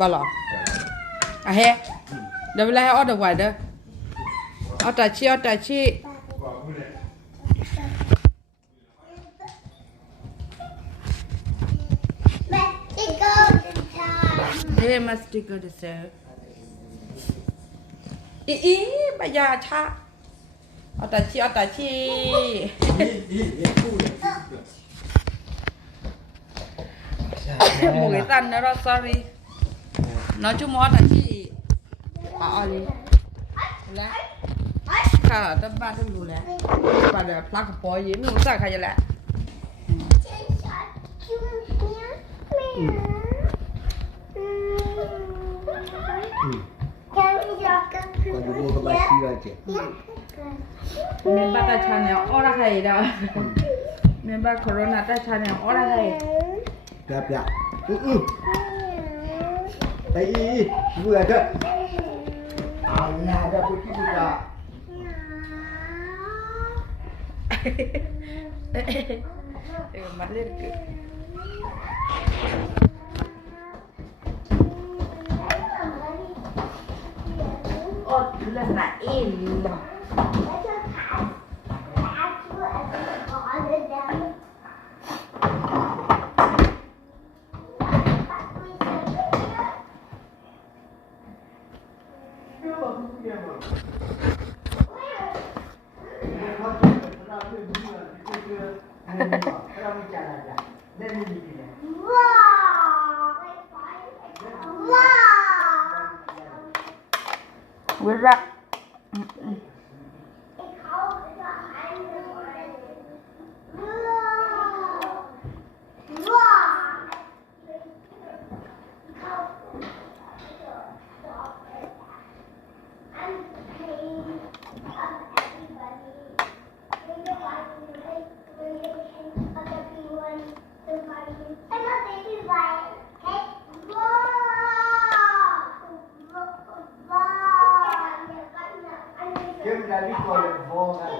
ballo. Ahe. Double I order wider. Otachi. Hey, must go to sir. Baya cha. Otachi. Một cái tần nữa đó, sorry. Nói chung món là chị bỏ đi. Lá. Cả tâm ba tâm đủ lá. Và để plug cái bói gì nó sao khai lại. Mình bắt ta chăn nhau ở đây hay đâu. Mình bắt corona ta chăn nhau ở đây hay. Đẹp ạ. Đây, vừa cơ. À, nhà ra bữa kia ra. Mặt lên kìa. Ôi, lần này im rồi. We're wrap. Kim đã đi coi vô này.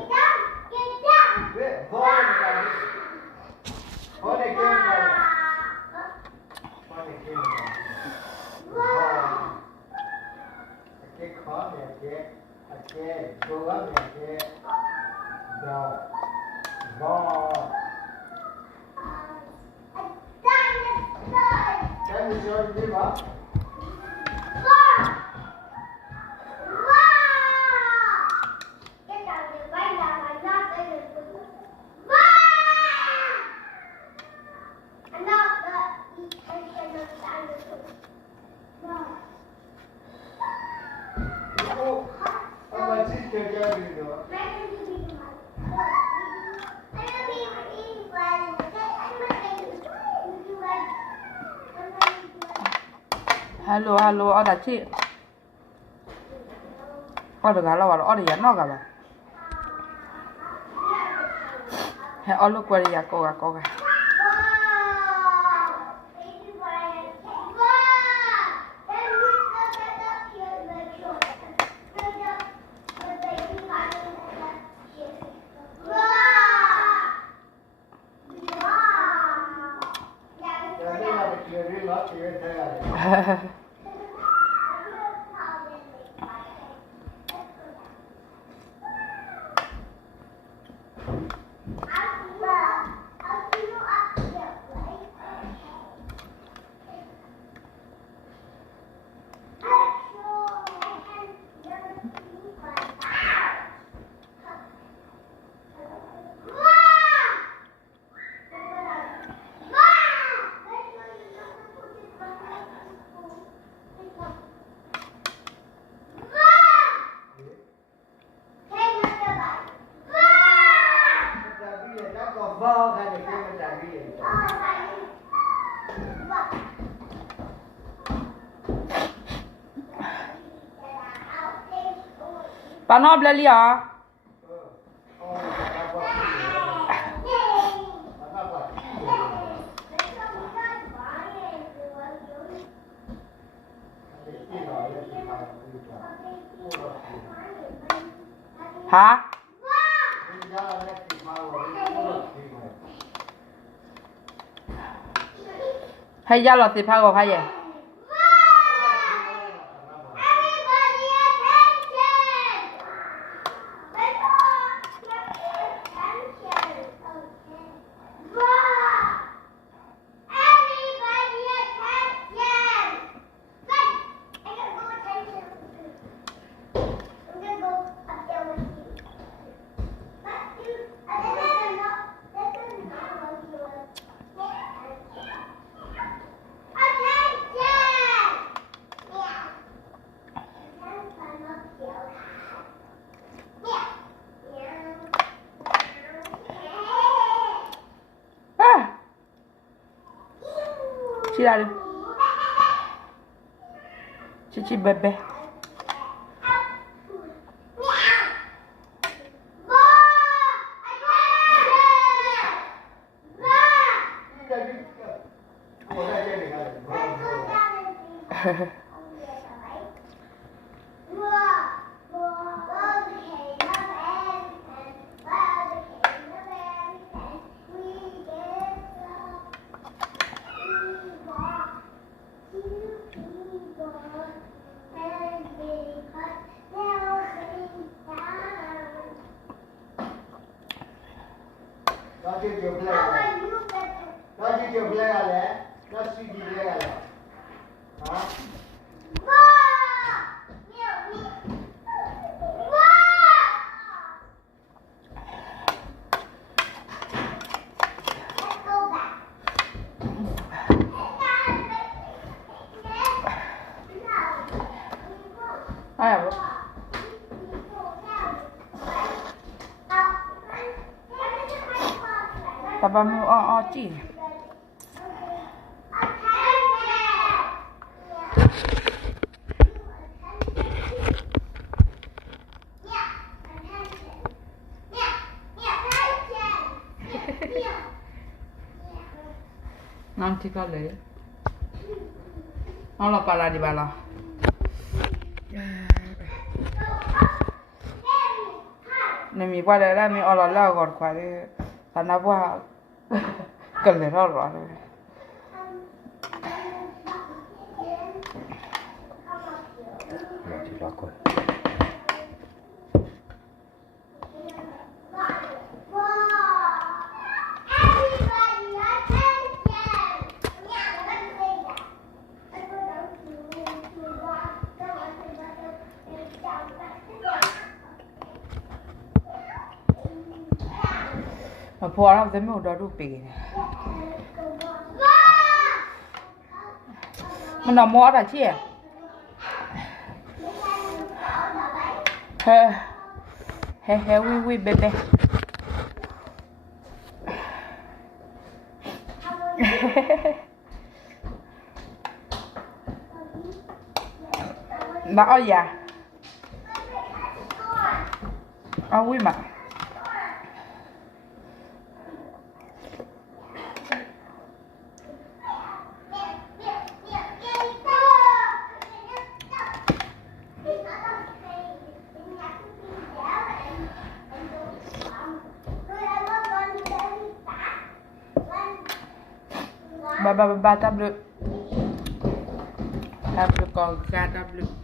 Vô này. Vô này Kim này. Vô này Kim này. Cái khó này cái vô lắm này cái rồi vô. Cái mình chơi đi mà. Hello, ada chị. Ada gala wala, ada ya no gala. He olu kwari ya koga. Bà nó bля li à? Hả? Hay ra là xịp hao hay vậy? Chi ra đi. Chi bébé. Nó chưa chịu play à? Nó chưa chịu play à lẽ? Nó suy gì play à lẽ? Hả? Ai à? Papa mau chi. Nanti kali. Allah pala di bala. Nemi pada lah mi Allah lah kor kuari. Tanah buah kelihatan orang. Dilakukan. Mà phò nó thấy màu đó đủ bì này. Mà nó mót à chị? He we baby. Nó ở nhà. We mà. Ba table con gà table.